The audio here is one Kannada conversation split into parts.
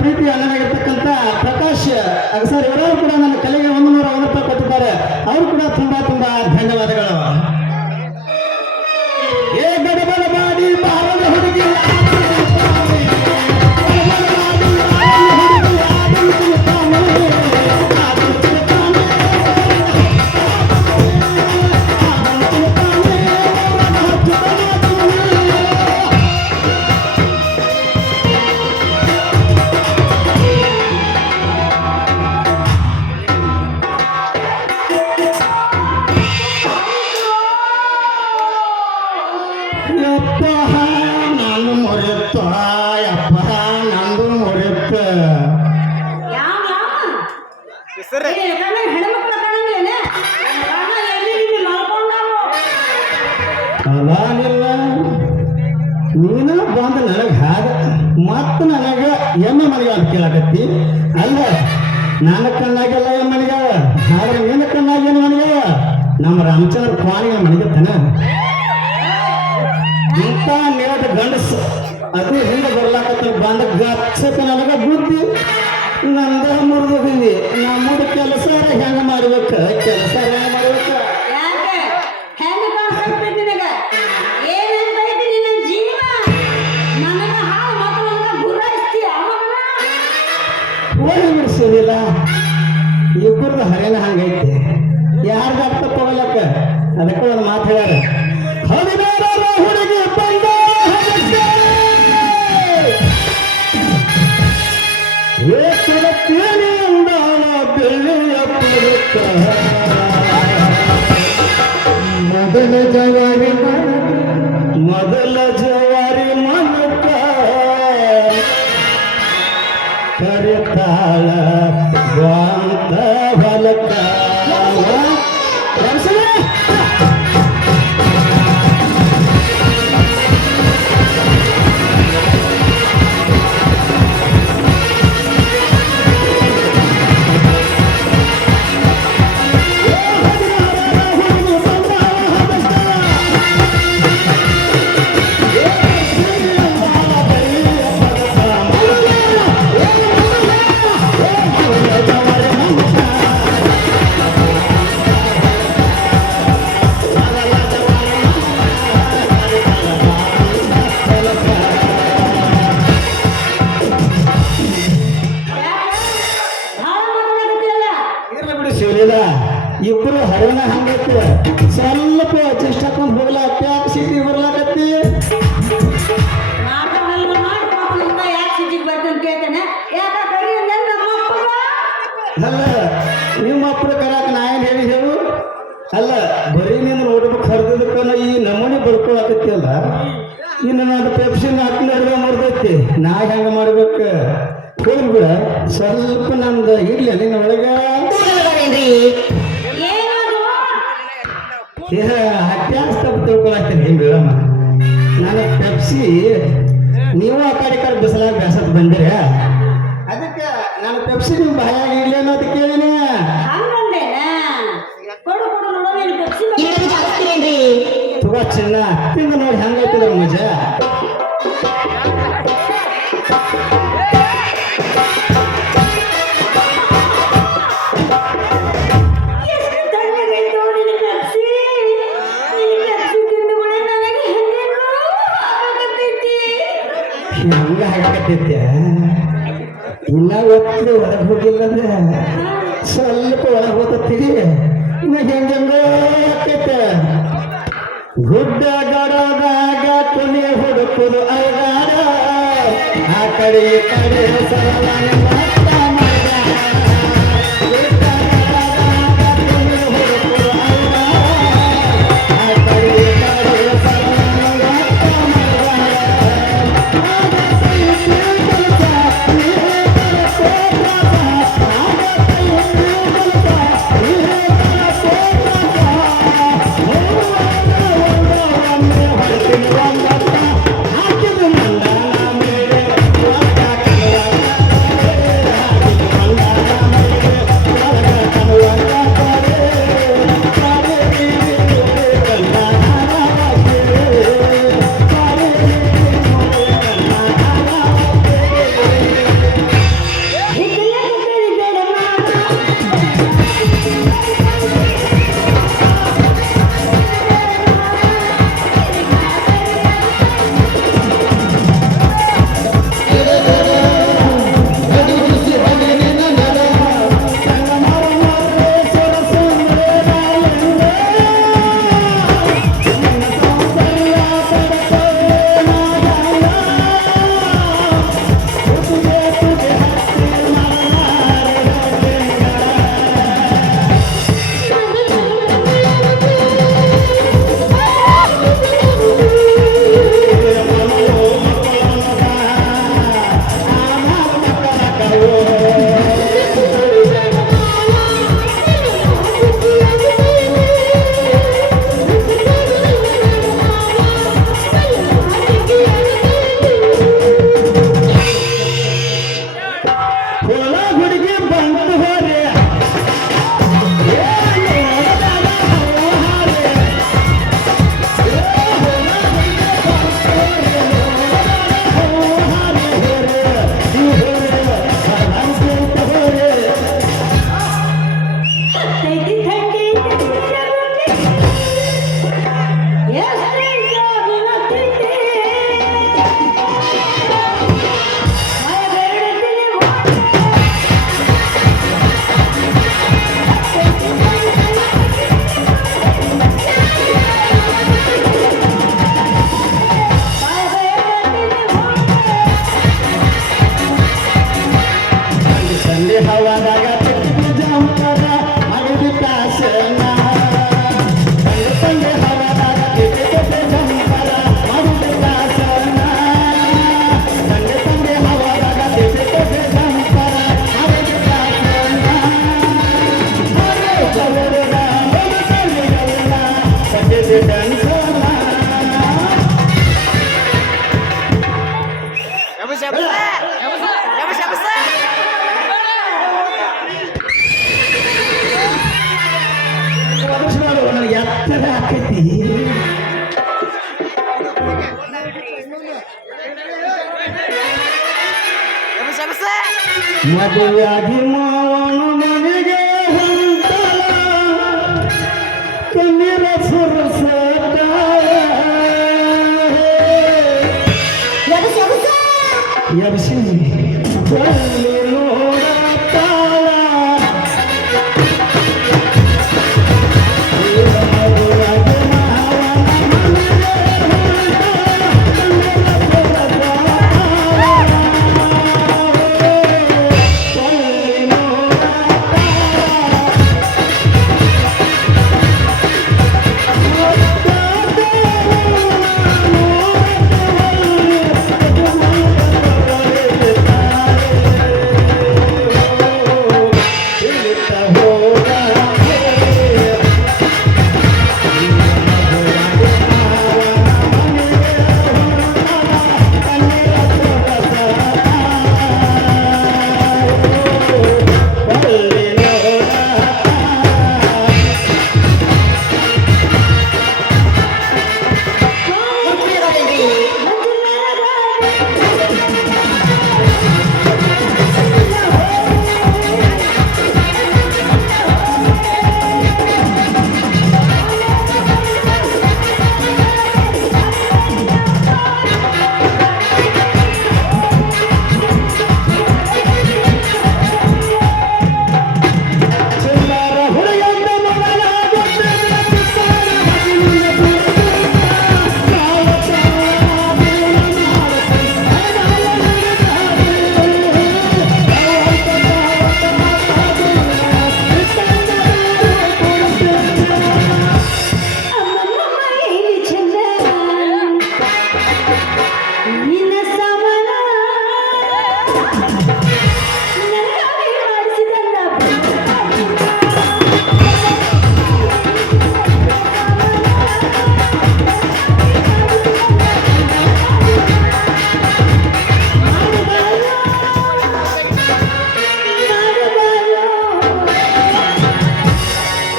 ಪ್ರೀತಿ ಅಣ್ಣನಾಗಿರ್ತಕ್ಕಂಥ ಪ್ರಕಾಶ್ ಅಗಸರ್ ಇವರವರು ಕೂಡ ನನ್ನ ಕಲೆಗೆ 101 ರೂಪಾಯಿ ಕೊಟ್ಟಿದ್ದಾರೆ. ಅವರು ಕೂಡ ತುಂಬಾ ತುಂಬಾ ಧನ್ಯವಾದಗಳು. ಏ ಗಡಬಡ ಮಾಡಿ ಬಾರದ ಹುಡುಗಿ ನೀನ ಬಂದ ನನಗೆ ಹಾಗ ಮತ್ತ ನನಗ ಎಮ್ಮೆ ಮನೆಗೆ ಅಂತ ಕೇಳಕತ್ತಿ. ಅಲ್ಲ ನನ್ನ ಕಣ್ಣಾಗೆಲ್ಲ ಮನೆಗ ಆದ್ರೆ ನಿನ್ನ ಕಣ್ಣಾಗ ಏನು ಮನೆಗ ನಮ್ಮ ರಾಮಚಂದ್ರ ಕ್ವಾಣಿಗೆ ಮನೆಗತ್ತಾನ. ಇಂಥ ನೇಟ ಗಂಡಸು ಅದು ಹಿಂದೆ ಬರ್ಲಾಕತ್ತ ಬಂದ ಗಚ್ಚಕ ನನಗ ಬುದ್ಧಿ ನಂದ ಮುರಿದು ಬಿಂದಿ ನಮ್ಮದ ಕೆಲಸ ಹೆಂಗ ಮಾಡ್ಬೇಕ ಕೆಲಸ ಹೆಂಗ ಮಾಡ್ಬೇಕ ಬಿಡಿಸೋದಿಲ್ಲ. ಇಬ್ಬರದು ಹರೇನ ಹಂಗೈತಿ ಯಾರ್ದು ಅರ್ಥ ತಗೊಳಕ. ಅದಕ್ಕೆ ಒಂದು ಮಾತು ಹೇಳ್ಯಾರ, 16ರ ಹುಡುಗಿ ಬಂದ ಬೆಳ್ಳಿಯ ಪುರುಕ ಮೊದಲ ಜವಾರಿ ಮನಕ ಕರಿತಾಳ ಸ್ವಂತ ಹೊಲಕ. ಇಬ್ಬರು ಹರಿನ ಹಂಗೈತಿ ಸ್ವಲ್ಪ ಚೆಸ್ಟ್ ಹಾಕೊಂಡು ಹೋಗ್ಲಾಕ ಸಿಟಿ ಬರ್ಲಾಕತ್ತಿ. ಅಲ್ಲ ನಿಮ್ಮ ಅಪ್ಪರ ಕರಾಕ ನಾ ಏನ್ ಹೇಳು. ಅಲ್ಲ ಬರೀ ನೀನು ನೋಡ್ಬೇಕು ಹರಿದಕ್ಕ ಈ ನಮೂನಿ ಬರ್ಕೊಳಕತ್ತಿ ಅಲ್ಲ. ಇನ್ನು ನಾನು ಪೆಪ್ಸಿನ ಹಾಕಿದ್ರೆ ಮುರಿದೈತಿ ನಾ ಹೆಂಗ ಮಾಡ್ಬೇಕ ಹೋಗ್ಲಿ ಬಿಡ. ಸ್ವಲ್ಪ ನಮ್ದು ಇರ್ಲಿ ನಿನ್ನ ಒಳಗ ಅತ್ಯಾಸ ತಿಳ್ಕೊಳತ್ತೀನಿ ಹಿಂಗೆ. ನಾನು ಪೆಪ್ಸಿ ನೀವು ಆ ಕಡೆ ಬಿಸಲಾಗ ಬೇಸತ್ ಬಂದಿರ. ಅದಕ್ಕೆ ನಾನು ಪೆಪ್ಸಿ ನೀವು ಬಾಯಾಗ ಇಡ್ಲಿ ಅನ್ನೋದು ಕೇಳಿನಿ. ತುಂಬ ಚೆನ್ನ ತಿಂದು ನೋಡಿ ಹೆಂಗೈತಿದ್ರ ಮಜಾ. ಹಂಗ ಹಾಕತ್ತೈತೆ ಇನ್ನ ಒತ್ತು ಹೊರಗೆ ಹೋಗಿಲ್ಲಂದ್ರೆ ಸ್ವಲ್ಪ ಒಳಗೆ ಹೋಗ್ತೀರಿ. ಇನ್ನ ಹೆಂಗಂಗ ಆಕೈತೆ ಗುಡ್ಡ ಗಡದಾಗ ಕೊನೆ ಹುಡುಕುದು ಅಯ್ಯಾರ ಆ ಕಡೆ ಈ ಕಡೆ ನನಗೆ ಎತ್ತರ ಆಕೈತಿ ಮದುವೆಯಾಗಿ ಮಾವನ ಮನೆಗೆ ಹೊಂಟಳ ಕಣ್ಣೀರ ಸುರಸದ ಎಬ್ಸಿ ಬಲ್ಲಿ ನೋಡತಾಳ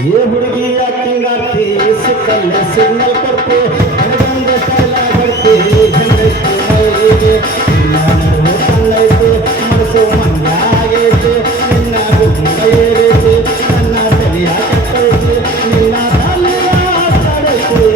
ये हुड़गी एक्टिंग आती सिकल सिग्नल करते रंग पहला करते झंडे को मारे तल्ले मरसो मंगागे निन्ना गुंगे रे नन्ना तलिया करते निन्ना तलिया करते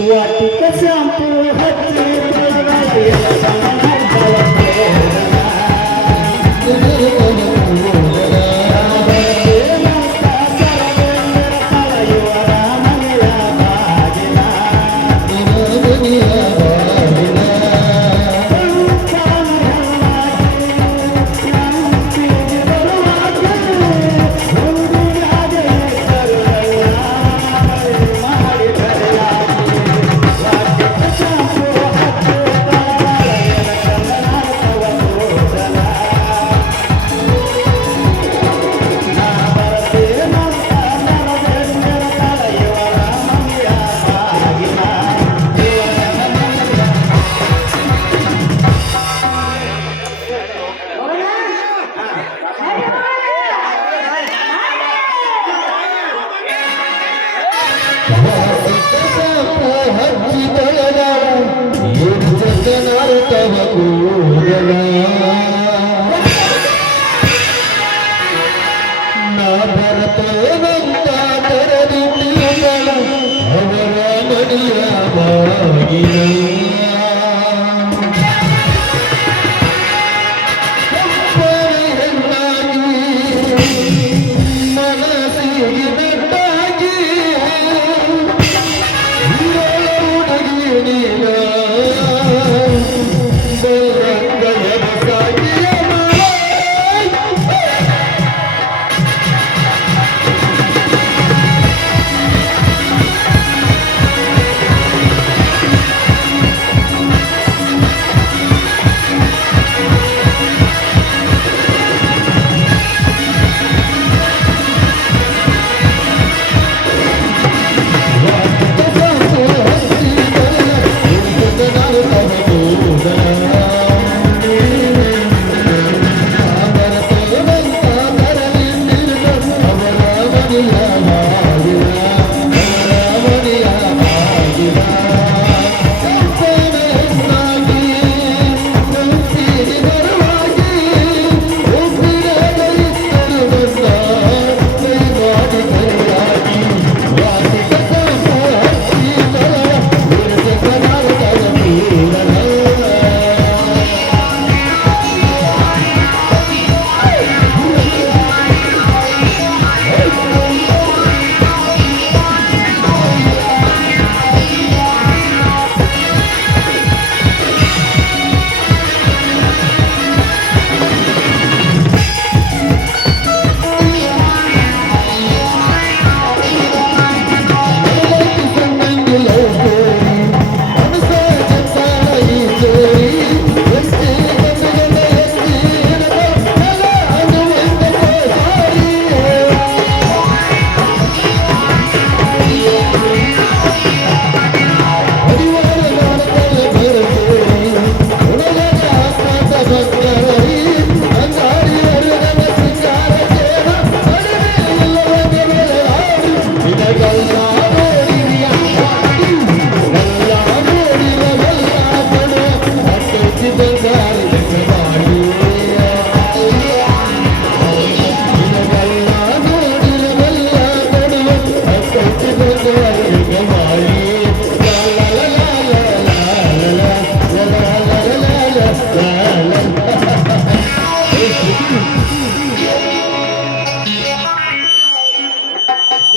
वाटिका शांपू हच्चे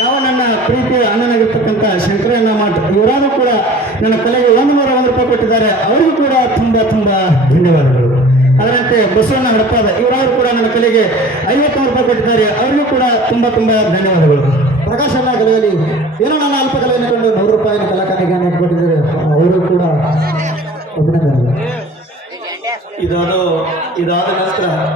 ಯಾವ ನನ್ನ ಪ್ರೀತಿಯ ಅಣ್ಣನಾಗಿರ್ತಕ್ಕಂಥ ಶಂಕರಣ್ಣ ಮಠ ಇವರಾನು ಕೂಡ ನನ್ನ ಕಲೆಗೆ 100 ರೂಪಾಯಿ ಕೊಟ್ಟಿದ್ದಾರೆ. ಅವರಿಗೂ ಕೂಡ ತುಂಬಾ ತುಂಬಾ ಧನ್ಯವಾದಗಳು. ಅದರಂತೆ ಬಸವಣ್ಣ ಹಡಪಾದ ಇವರಾರು ಕೂಡ ನನ್ನ ಕಲೆಗೆ 50 ರೂಪಾಯಿ ಕೊಟ್ಟಿದ್ದಾರೆ. ಅವರಿಗೂ ಕೂಡ ತುಂಬಾ ತುಂಬಾ ಧನ್ಯವಾದಗಳು. ಪ್ರಕಾಶ್ ಅಣ್ಣ ಕಲೆಯಲ್ಲಿ ಏನೋ ನನ್ನ ಅಲ್ಪ ಕಲೆಯನ್ನು ಕಂಡು 100 ರೂಪಾಯಿ ಕಲಾಕಾರಿಗೆ ಕೊಟ್ಟಿದ್ದಾರೆ. ಅವರು ಕೂಡ ಅಭಿನಂದನೆಗಳು. ಇದಾದ ನಂತರ